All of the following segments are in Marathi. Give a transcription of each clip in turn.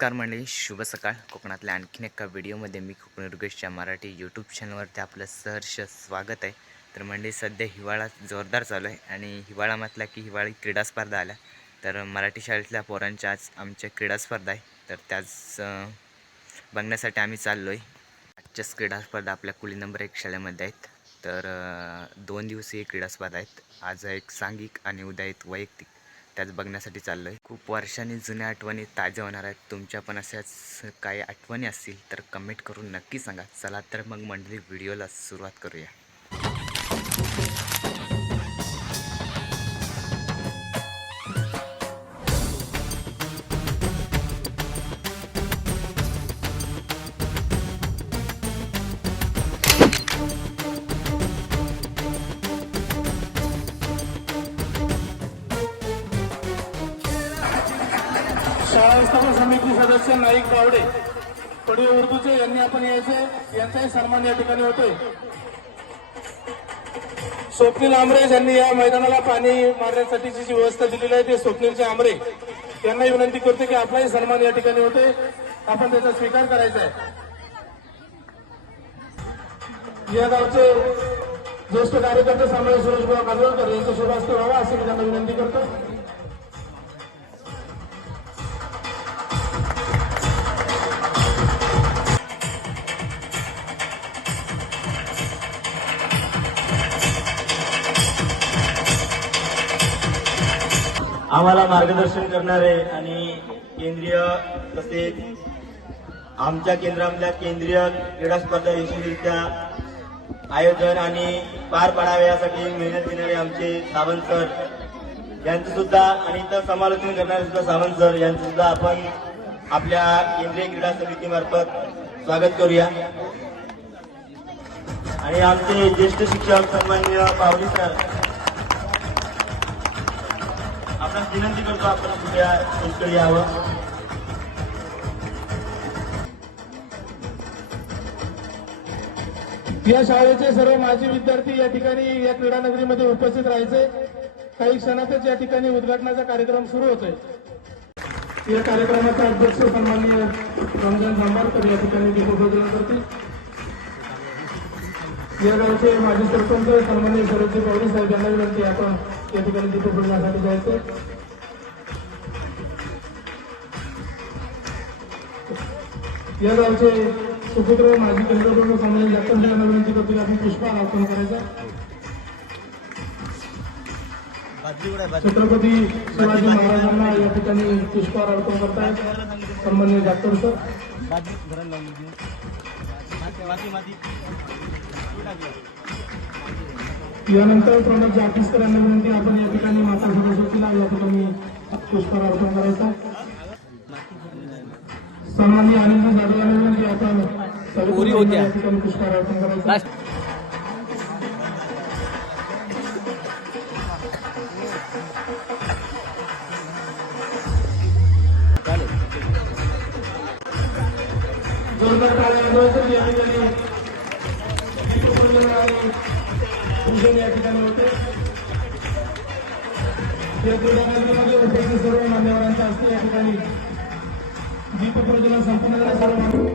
नमस्कार मंडळी, शुभ सकाळ. कोकणातल्या आणखीन एका व्हिडिओमध्ये मी कोकण रुगेशच्या मराठी यूट्यूब चॅनलवरती आपलं सहर्ष स्वागत आहे. तर मंडळी, सध्या हिवाळा जोरदार चालू आहे आणि हिवाळा म्हटला की हिवाळी क्रीडा स्पर्धा आल्या. तर मराठी शाळेतल्या पोरांच्या आज आमच्या क्रीडा स्पर्धा आहे. तर त्याच बघण्यासाठी आम्ही चाललो आहे. आजच्याच क्रीडा स्पर्धा आपल्या कुली नंबर 1 शाळेमध्ये आहेत. तर 2 दिवसीय क्रीडा स्पर्धा आहेत. आज एक सांघिक आणि उद्या एक वैयक्तिक. त्याच बघण्यासाठी चाललो आहे. खूप वर्षांनी जुन्या आठवणी ताज्या होणार आहेत. तुमच्या पण अशाच काही आठवणी असतील तर कमेंट करून नक्की सांगा. चला तर मग मंडळी, व्हिडिओला सुरुवात करूया. शाळा व्यवस्थापन समिती सदस्य नाईक बावडे पडवे उर्दूचे यांनी आपण यायचे, यांचाही सन्मान या ठिकाणी होतोय. स्वप्नील आमरे यांनी या मैदानाला पाणी मारण्यासाठीची जी व्यवस्था दिलेली आहे ते स्वप्नीलचे आमरे यांनाही विनंती करते की आपलाही सन्मान या ठिकाणी होतोय, आपण त्याचा स्वीकार करायचा आहे. या गावचे ज्येष्ठ कार्यकर्ते सामान्य सुरेशभाऊ काजोळकर यांचा शुभास्ते व्हावा अशी मी त्यांना विनंती करतो. आम्हाला मार्गदर्शन करणारे आणि केंद्रीय तसेच आमच्या केंद्रामधल्या केंद्रीय क्रीडा स्पर्धा यशस्वीरित्या आयोजन आणि पार पाडावे यासाठी मेहनत घेणारे आमचे सावंत सर यांचं सुद्धा आणि इतर समालोचन करणारे सुद्धा सावंत सर यांचं सुद्धा आपण आपल्या केंद्रीय क्रीडा समितीमार्फत स्वागत करूया. आणि आमचे ज्येष्ठ शिक्षक सन्माननीय पावली सर, आपण विनंती करतो आपण पुढल्या पुष्कळ यावं. या शाळेचे सर्व माजी विद्यार्थी या ठिकाणी या क्रीडा नगरीमध्ये उपस्थित राहायचे. काही क्षणातच या ठिकाणी उद्घाटनाचा कार्यक्रम सुरू होतोय. या कार्यक्रमाचा अध्यक्ष सन्माननीय रमजान जांभारकर या ठिकाणी दीपोप्रज्वलन करतील. या गावचे माजी सरपंच सन्माननीय शरदजी पवार साहेब यांना विनंती आपण या ठिकाणी दीपोप्रज्वलनासाठी जायचं. या गावचे सुपुत्र माजी केंद्रप्रमुख सन्माननीय जगताप यांना विनंती करतील आपण पुष्पहार अर्पण करायचा. छत्रपती शिवाजी महाराजांना या ठिकाणी पुष्पहार अर्पण करतायत सन्माननीय जगताप सर. यानंतर प्रणव जातीस्कर यांना विनंती आपण या ठिकाणी माता सरस्वतीला या ठिकाणी पुष्पहार अर्पण करायचा. सन्माननीय आनंद जाधव यांना विनंती आपण या ठिकाणी पुष्पहार अर्पण करायचा. जोरदार टाळ्या वाजवायच्या. या ठिकाणी दीपप्रज्वलन आणि पूजन या ठिकाणी होते. या क्रीडा केंद्रामध्ये उपस्थित सर्व मान्यवरांच्या हस्ते या ठिकाणी दीपप्रज्वलन संपन्न झाले. सर्व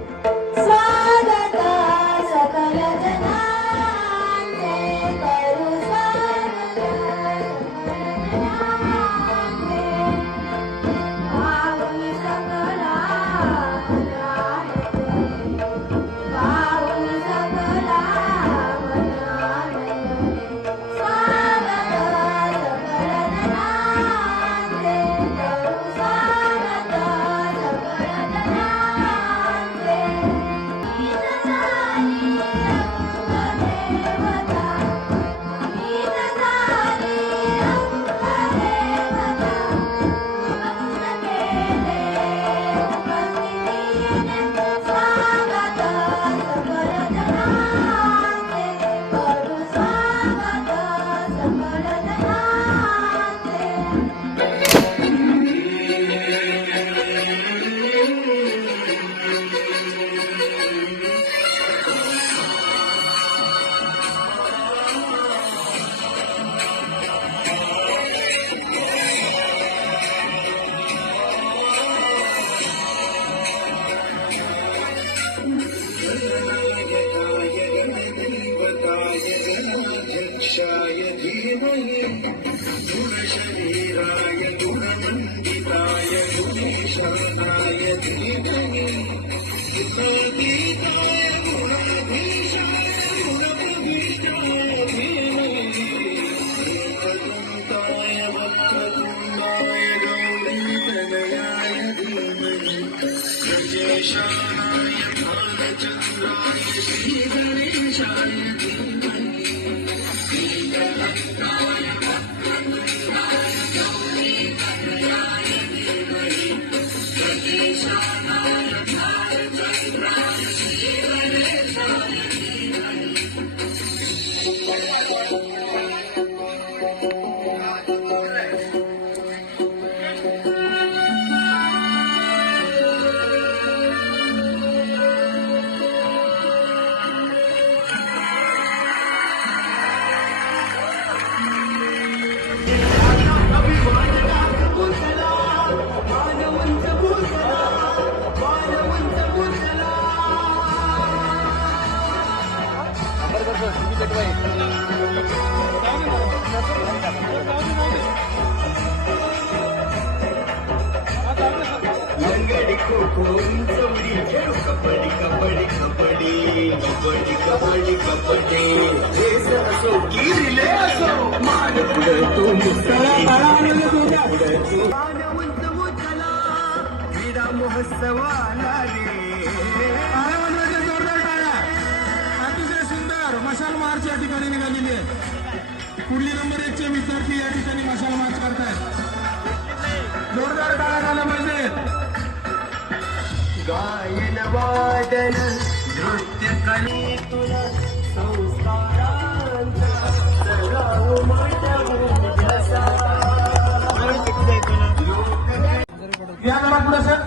अतिशय सुंदर मशाल मार्च या ठिकाणी निघालेली आहे. पुढली नंबर 1 चे विद्यार्थी या ठिकाणी मशाल मार्च करतायत. जोरदार टाळ्या झाल्या पाहिजे. गायन वादन नृत्य कलेतून संस्कारांचा सराव माझ्या उद्यासा. या जरा पुढे सर.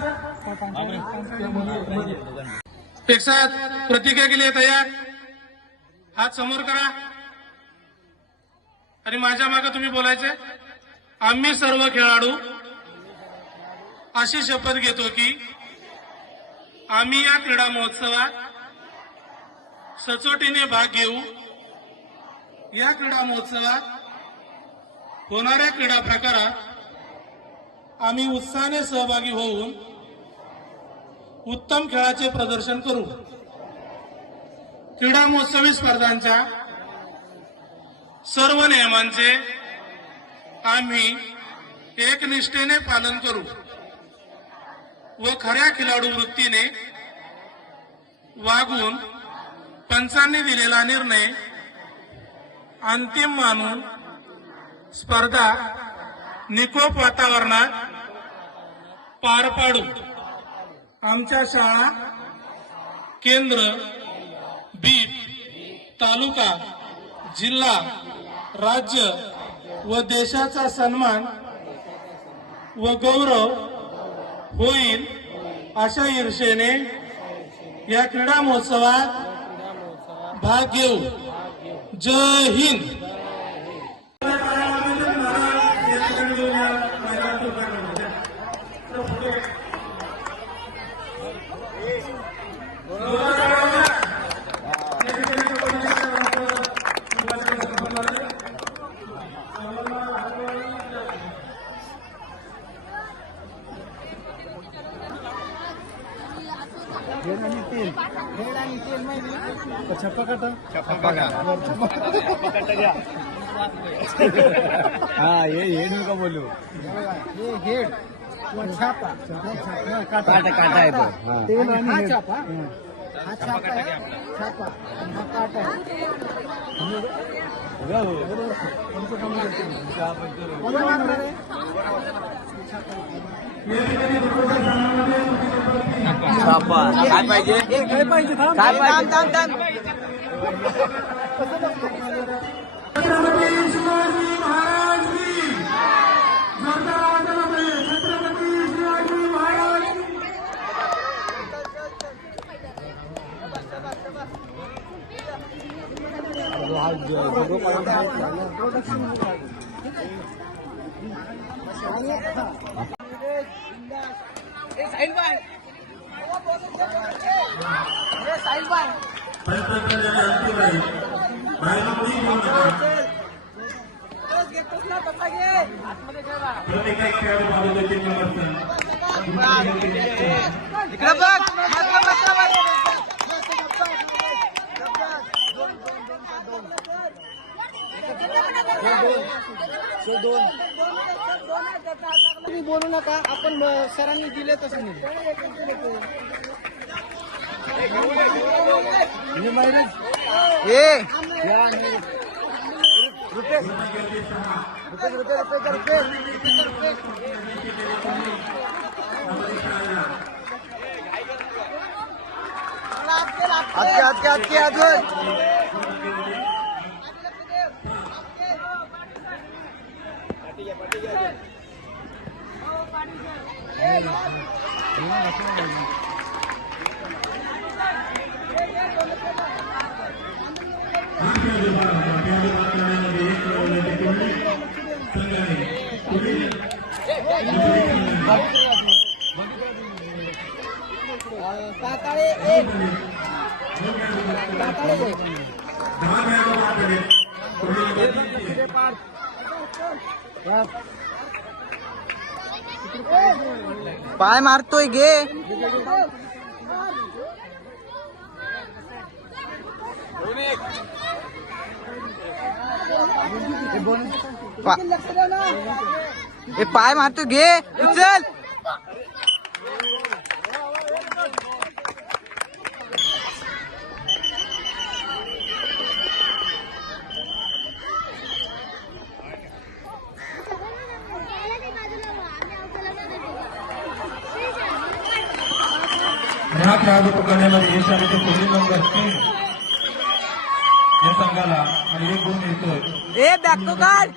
एक साथ प्रतिज्ञा के लिए तयार. हात समोर करा आणि माझ्या मागे तुम्ही बोलायचे. आम्ही सर्व खेळाडू अशी शपथ घेतो की आम्ही या क्रीडा महोत्सवात सचोटीने भाग घेऊ. या क्रीडा महोत्सवात होणाऱ्या क्रीडा प्रकारात आम्ही उत्साहाने सहभागी होऊन उत्तम खेळाचे प्रदर्शन करू. क्रीडा महोत्सवी स्पर्धांच्या सर्व नियमांचे आम्ही एकनिष्ठेने पालन करू व खऱ्या खिलाडू वृत्तीने वागून पंचांनी दिलेला निर्णय अंतिम मानून स्पर्धा निकोप वातावरणात पार पाडू. आमच्या शाळा, केंद्र, बीट, तालुका, जिल्हा, राज्य व देशाचा सन्मान व गौरव होईल अशा ईर्षेने या क्रीडा महोत्सवात भाग घेऊ. जय हिंद. हाँ ये का बोलू ये हेड छापा काटा काटा है तो हाँ छापा हाँ छापा छापा हाँ काटा छापा काय पाहिजे काय पाहिजे काय पाहिजे थांब थांब छत्रपती शिवाजी महाराज की जोरदार आवाजामध्ये छत्रपती शिवाजी महाराज. प्रत्येक एक खेळाडू बाजूला 3 नंबरचा इकडे बघ. तुम्ही बोलू नका, आपण सरांनी दिले तसं नाही. पाय मारतोय घे. पाय मारतोय घे. उचल. या खेळाडू पकडण्यामध्ये यश आले तर पुढील नंबर 3 या संघाला आणि 1 गुण मिळतोय. ए बॅक तो काढ.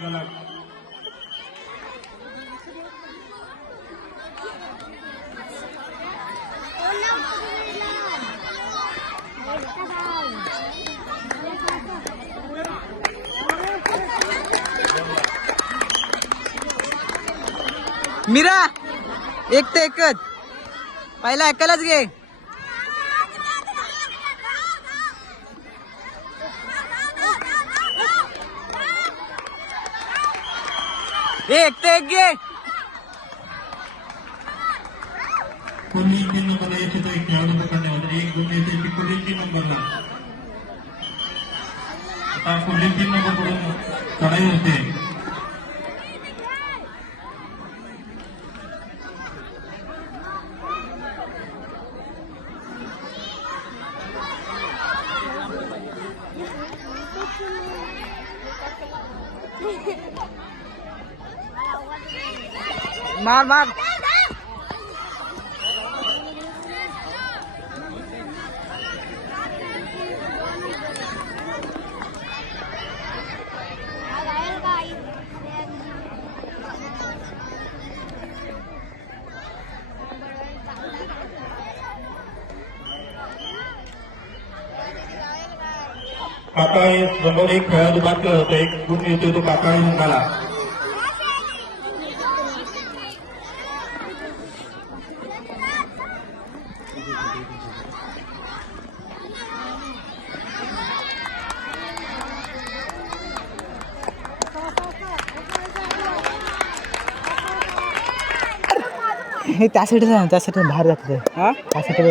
मीरा 1 ते 1. पहिला एकालाच घे. 1 ते 1 घे. पुढील 3 नंबरला यश येतो एक खेळाडू पकडण्यामध्ये 1 गुण मिळतोय पुढील 3 नंबरला. आता पुढील 3 नंबर कडून चढाई होते. मार मार. काकाळी समोर एक खेळाडू बाद करत होता 1 गुण मिळतोय तो काकाळी संघाला. हे त्यासाठी बाहेर जात त्यासाठी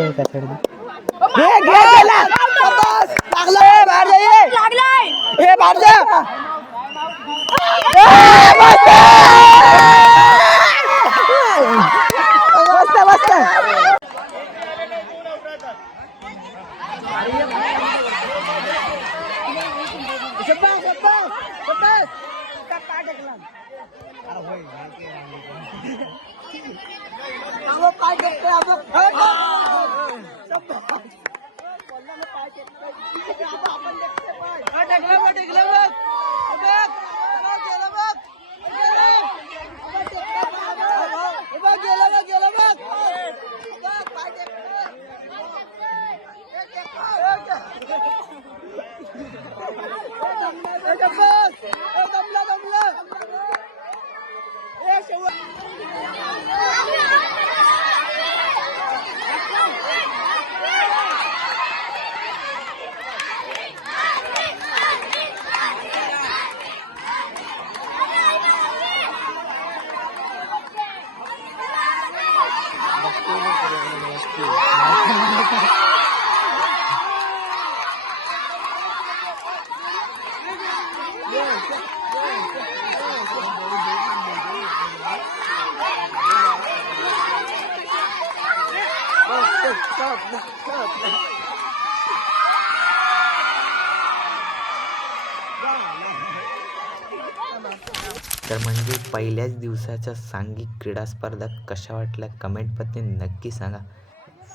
तर म्हणजे पहिल्याच दिवसाच्या सांघिक क्रीडा स्पर्धा कशा वाटल्या कमेंटमध्ये नक्की सांगा.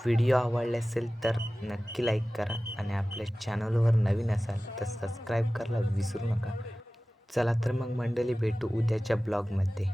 व्हिडिओ आवडले असेल तर नक्की लाईक करा आणि आपल्या चॅनलवर नवीन असाल तर सबस्क्राईब करायला विसरू नका. चला तर मग मंडळी भेटू उद्याच्या ब्लॉगमध्ये.